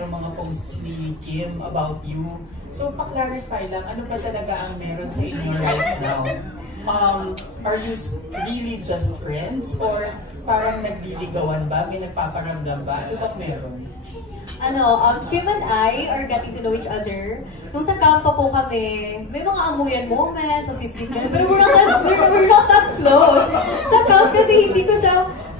ng mga posts ni Kim about you. So, pa-clarify lang, ano ba talaga ang meron sa inyo right now? Are you really just friends or parang nagliligawan ba? May nagpaparamdam ba? Ano bang meron? Kim and I are getting to know each other. Nung sa campo po kami, may mga amuyan moments, sweet-sweet ganun, pero we're not that close. Sa camp kasi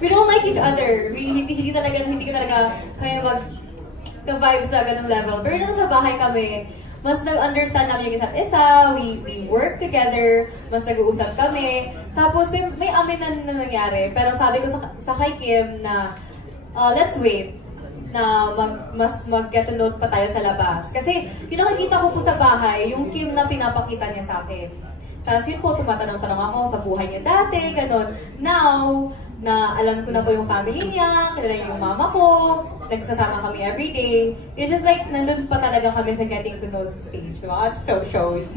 we don't like each other. Hindi ko talaga kaya mag-vibe sa ganung level. Pero nung sa bahay kami, mas nag-understand namin yung isa't isa, we work together, mas nag-uusap kami. Tapos may amin na nangyari. Pero sabi ko sa kay Kim na, let's wait na mag-get to know pa tayo sa labas. Kasi yung nakikita ko po sa bahay, yung Kim na pinapakita niya sa akin. Tapos yun po, tumatanong-tanong ako sa buhay niya dati, ganon. Now, na alam ko na po yung family niya, kilala yung mama ko, nagsasama kami everyday. It's just like, nandun pa talaga kami sa getting to know stage. Wow, it's so showy.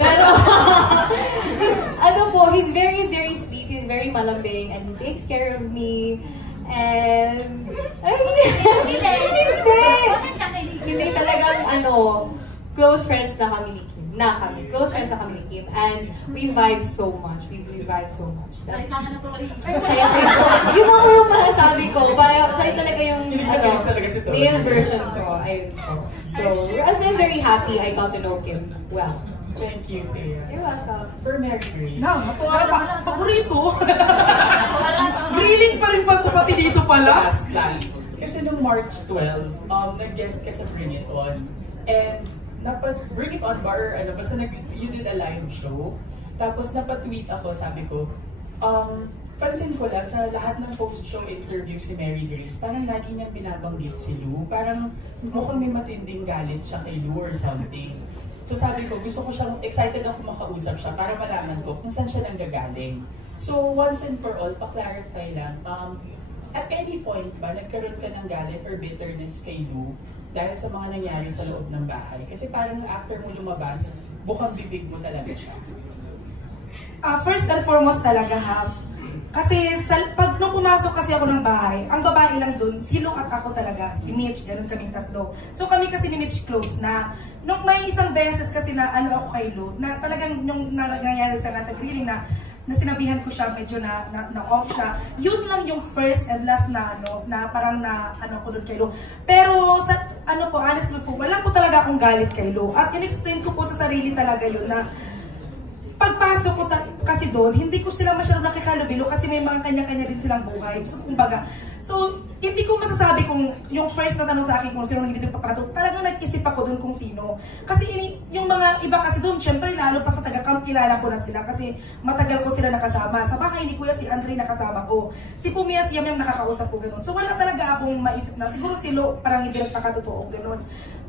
Pero, he's very, very sweet, he's very malambing, and he takes care of me. And, hindi talagang, close friends na kami ni Kim. Close friends na kami ni Kim. And we vibe so much. We vibe so much. That's... Yun ang yung masasabi ko. Sa'yo talaga yung, male version ko. So, I'm very happy I got to know Kim well. Thank you, Thea. You're welcome. For Mary Grace. Matuwa na paborito. Grilling pa rin pa ito pati dito pala. Last. Kasi nung March 12, nag-guest ka sa Bring It On. And, Bring It On ba or basta you did a live show. Tapos napatweet ako, sabi ko, pansin ko lang sa lahat ng post-show interviews ni Mary Grace, parang lagi niyang binabanggit si Lou. Parang mukhang may matinding galit siya kay Lou or something. So sabi ko, gusto ko siyang, excited ako makausap siya para malaman ko kung saan siya nanggagaling. So once and for all, pa-clarify lang, at any point ba, nagkaroon ka ng galit or bitterness kay Lou dahil sa mga nangyari sa loob ng bahay? Kasi parang after mo lumabas, bukang bibig mo talaga siya. First and foremost talaga kasi pag nung pumasok kasi ako ng bahay, ang babae lang dun, si Lou at ako talaga, si Mitch, ganun kaming tatlo. So kami kasi ni Mitch close na. Nung may isang beses kasi na ako kay Lou, na talagang yung nangyari sa nasa grilling na sinabihan ko siya, medyo na off siya. Yun lang yung first and last na na parang ko dun kay Lou. Pero sa honestly po, wala po talaga akong galit kay Lou. At in-explain ko po sa sarili talaga yun na pagpasok ko kasi doon, hindi ko sila masyadong nakikalubilo kasi may mga kanya-kanya din silang buhay. So, kumbaga, hindi ko masasabi kung yung first na tanong sa akin kung sino hindi ko papakatulog, talagang nag-isip ako doon kung sino. Kasi yung mga iba kasi doon, syempre lalo pa sa taga-camp, kilala ko na sila kasi matagal ko sila nakasama. Sa bahay ni Kuya, si Andre nakasama ko. Si Pumia, si Yam yung nakakausap ko, gano'n. So wala talaga akong maisip na, siguro si Lo, parang hindi nagpakatotoo, gano'n.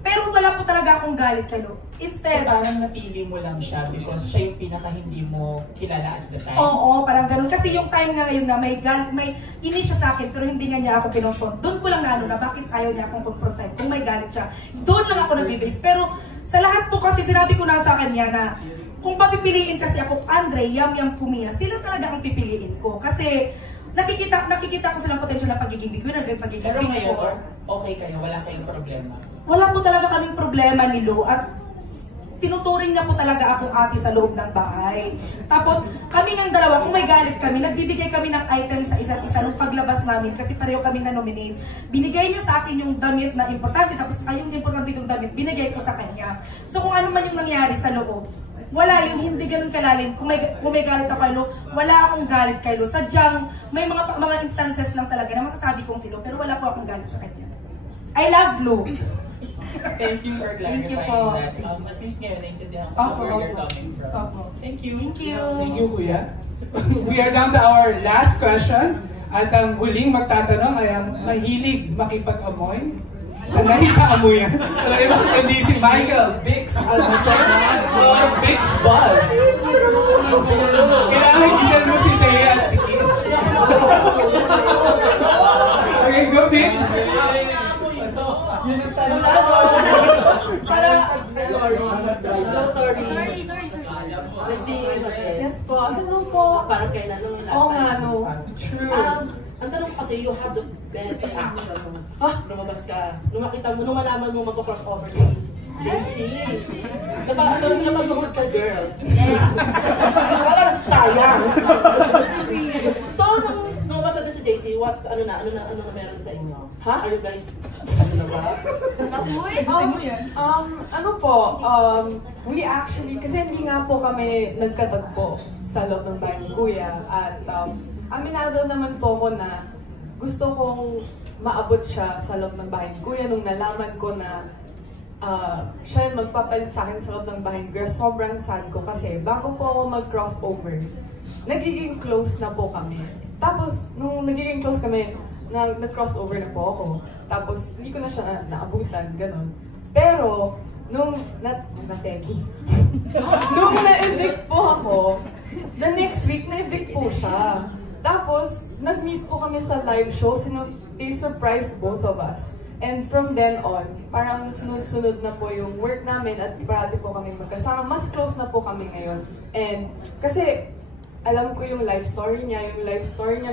Pero wala po talaga akong galit kay Lo. Instead, so parang napili mo lang siya because siya yung pinaka hindi mo kilala at the time? Oo, parang ganun. Kasi yung time nga ngayon na may inis siya sa akin pero hindi nga niya ako kinonfront. Doon ko lang na bakit ayaw niya akong confront kung may galit siya. Doon lang ako nag-base. Pero sa lahat po kasi sinabi ko na sa kanya na kung papipiliin kasi ako, Andre, Yam, Pumia, sila talaga ang pipiliin ko. Kasi nakikita ko silang potential na pagiging big winner, pagiging pero big ngayon, four. Okay kayo, wala kayong problema? Wala po talaga kaming problema ni Lou at tinuturing niya po talaga akong ate sa loob ng bahay. Tapos kami ng dalawa, kung may galit kami, nagbibigay kami ng item sa isa't isa nung paglabas namin kasi pareho kami na-nominate. Binigay niya sa akin yung damit na importante, tapos yung importante yung damit, binigay ko sa kanya. So kung ano man yung nangyari sa loob, wala yung hindi ganun kalalim. Kung may galit ako kay Lou, wala akong galit kay Lou. Sadyang may mga instances lang talaga na masasabi kong si Lou, pero wala po akong galit sa kanya. I love Lou. Thank you for clarifying Thank you po. that. At least ngayon, naintindihan ko where you're coming from. Thank you. Thank you. Thank you, Kuya. We are down to our last question. At ang huling magtatanong ay ang mahilig makipag-amoy. Sanay sa amoyan. Hindi si Michael Bix Almacer or Bix Buzz. Kailangan higitan mo si Thea at si Kim. Okay, go Bix. Yun ang tanong. Sorry. Yes po. Ano po? Parang kailan nung last time. Oo nga, no. True. ang tanong ko kasi, you have the best reaction nung lumabas ka. Nung makita mo, nung malaman mo mag-crossover si JC. Napag-hood ka, girl. Wala, sayang. So, nung lumabas natin si JC, ano na meron sa inyo? Are you guys, ano na ba? We actually, kasi hindi nga po kami nagkatagpo sa loob ng bahay ni Kuya. At aminado naman po ko na gusto kong maabot siya sa loob ng bahay ni Kuya nung nalaman ko na siya magpapalit sa akin sa loob ng bahay ni Kuya. Sobrang sad ko kasi bago po ako mag-crossover, nagiging close na po kami. Tapos, nung nagiging close kami, nag-crossover na po ako. Tapos, hindi ko na siya naabutan, gano'n. Pero, nung nateki. Nung na-evict po ako, the next week, na-evict po siya. Tapos, nag-meet po kami sa live show. They surprised both of us. And from then on, parang sunod-sunod na po yung work namin at parati po kami magkasama. Mas close na po kami ngayon. And kasi, alam ko yung life story niya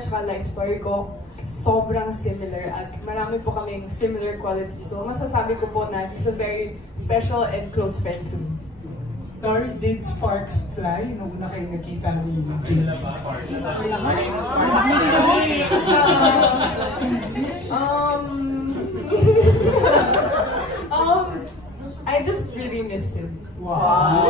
tsaka life story ko, sobrang similar at marami po kaming similar qualities. So masasabi ko po na he's a very special and close friend to me. Tori, did sparks fly nung una kayo nakita ni JC? I just really missed him. Wow!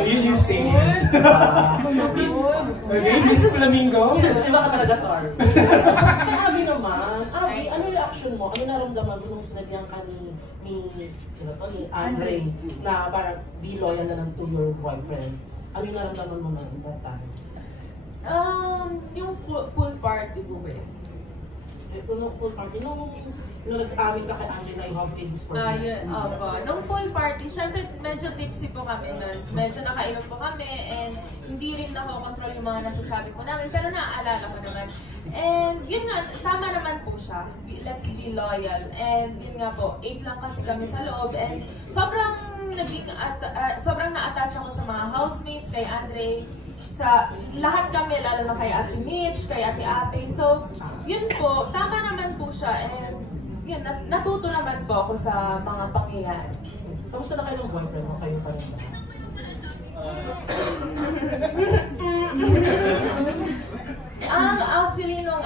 You statement. Okay, Miss Flamingo? Iba ka talaga, Tor. Kay Abby naman, Abby, ano reaction mo? Ano naramdaman mo nung sinabihan ka ni Andre na parang be loyal na lang to your boyfriend? Ano yung naramdaman mo na that time? Yung pool party po eh. Pool party, nung nag-amin ka kay Andre na you have feelings for me. Yun, nung pool party, syempre medyo tipsy po kami nun. Medyo nakainom po kami and hindi rin nako-control yung mga nasasabi po namin. Pero naaalala ko naman. And yun nga, tama naman po siya. Let's be loyal. And yun nga po, 8 lang kasi kami sa loob. And sobrang na-attach ako sa mga housemates, kay Andre, sa lahat kami, lalo na kay Ate Mitch, kay Ate Ape. So, yun po, tama naman po siya. And yun, natuto naman po ako sa mga pangyayari. Kamusta na kayo ng boyfriend mo? Kayo pa rin ba? Actually, nung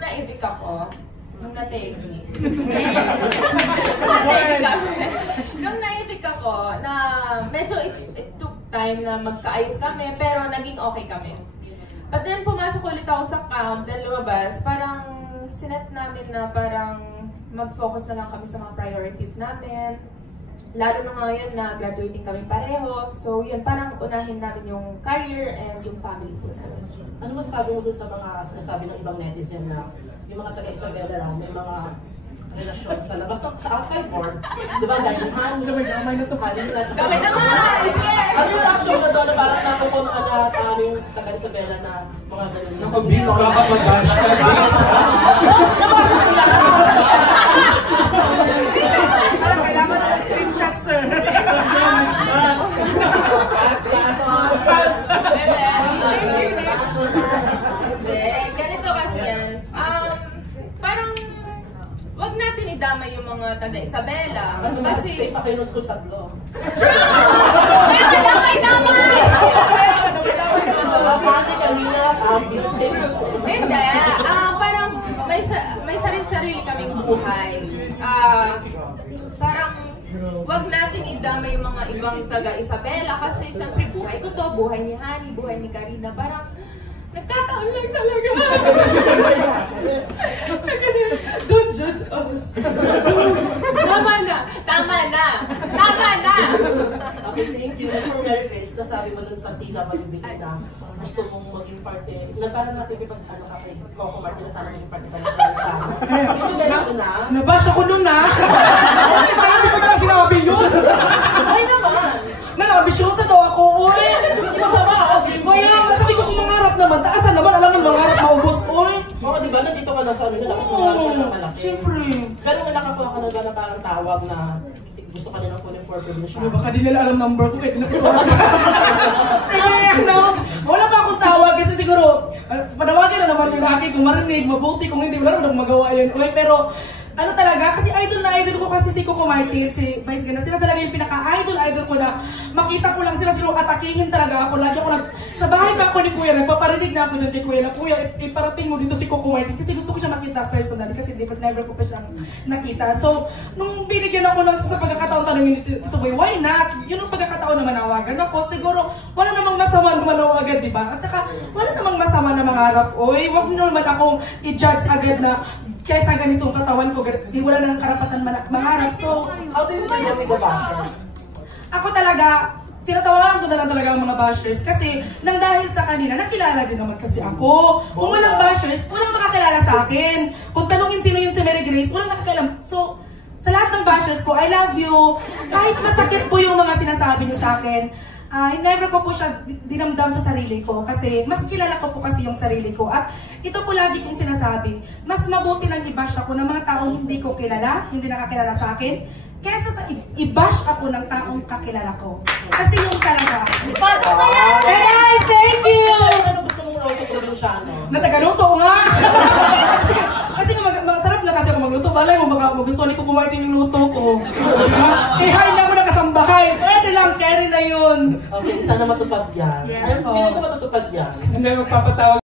na-evict ako, nung na-take nung na-evict ako, na medyo it took time na magkaayos kami, pero naging okay kami. But then, pumasok ulit ako sa camp, then lumabas, parang sinet namin na parang mag-focus na lang kami sa mga priorities namin. Lalo na ngayon na graduating kami pareho. So yun, parang unahin namin yung career and yung family po. Ano masasabi mo dun sa mga sinasabi ng ibang netizen na yung mga taga-Isabela raw, may mga relasyon sa labas, sa outside board? Di ba? Dahil yung honey, gamay na ito. Gamay naman! Ano yung reaction na doon na parang napupunan na ano yung taga-Isabela na mga ganun? Nakabins, baka mag-dash ka, Bins. Nabasa sila! Kailangan na screenshot, sir. Ganito kasi yan. Parang, wag natin idamay yung mga taga-Isabela. Kasi safe pa kayo ng school 3. Kaya damay-damay! Hindi. Parang may sarili-sarili kaming buhay. Parang wag natin idamay yung mga ibang taga-Isabela kasi syempre buhay ko to, buhay ni Hani, buhay ni Karina. Parang nagkataon lang talaga. Don't judge us. Tama na. Okay, thank you. For Mary Grace, nasabi mo dun sa tila malibigay na gusto mong maging parte. Nagkaroon natin pag ano ka kay Coco Martin na sana maging parte ka na. Nabash ako nun, ha? Ay, parang hindi ko na sinabi yun. Ay naman! Nangabisyosa daw ako, oy. Hindi masama ako, Green Boy. Kaya, sabi ko kung mangarap naman, taasan naman, alam mo mangarap, maubos, oy. Oo, di ba? Nandito ka na sa ano, nakapungan ka ng malaki. Siyempre. Ganun na nakakuha ka na ba na parang tawag na gusto ka nilang fully forward na siya? Baka di nila alam number ko, kahit wala pa akong tawag kasi siguro, Panawagan na naman yung laki kung marinig, mabuti, kung hindi, wala naman magawa yun. Uy, pero ano talaga, kasi idol na idol ko kasi si Coco Martin, si Vice Ganda, sila talaga yung pinaka-idol ko na makita ko lang sila atakihin talaga ako. Lagi ako sa bahay pa ako ni Kuya, nagpaparinig na ako dyan kay Kuya na, Kuya, iparating mo dito si Coco Martin kasi gusto ko siya makita personally kasi never ko pa siyang nakita. So, nung binigyan ako sa pagkakataon tanongin ni Tito Boy, why not? Yun ang pagkakataon na manawagan ako. Siguro, wala namang masama na manawagan, di ba? At saka, wala namang masama na mangarap. Oy, wag naman akong i-judge agad na kaysa ganitong katawan ko, di wala nang karapatan mangarap. So, how do you deal with the bashers? Ako talaga, tinatawagan ko na lang talaga ang mga bashers kasi nang dahil sa kanila, nakilala din naman kasi ako. Kung walang bashers, walang makakilala sa akin. Kung tanungin sino yung si Mary Grace, walang nakakilala. So, sa lahat ng bashers ko, I love you. Kahit masakit po yung mga sinasabi niyo sa akin, never ko po siya dinamdam sa sarili ko kasi mas kilala ko po kasi yung sarili ko. At ito po lagi kong sinasabi, mas mabuti nang i-bash ako ng mga taong hindi ko kilala, hindi nakakilala sa akin, kesa sa i-bash ako ng taong kakilala ko. Kasi yung talaga. Pasok na yan! And I thank you! Ano gusto mong raw sa probinsyano? Natagaluto nga! kasi masarap na kasi ako magluto. Balay mo, gusto ni ko kumain yung luto ko. Hi na ako nakasambahay. Pwede lang, carry na yun. Okay, sana matupad yan. Yes, Hindi ko matutupad yan. Hindi, magpapatawag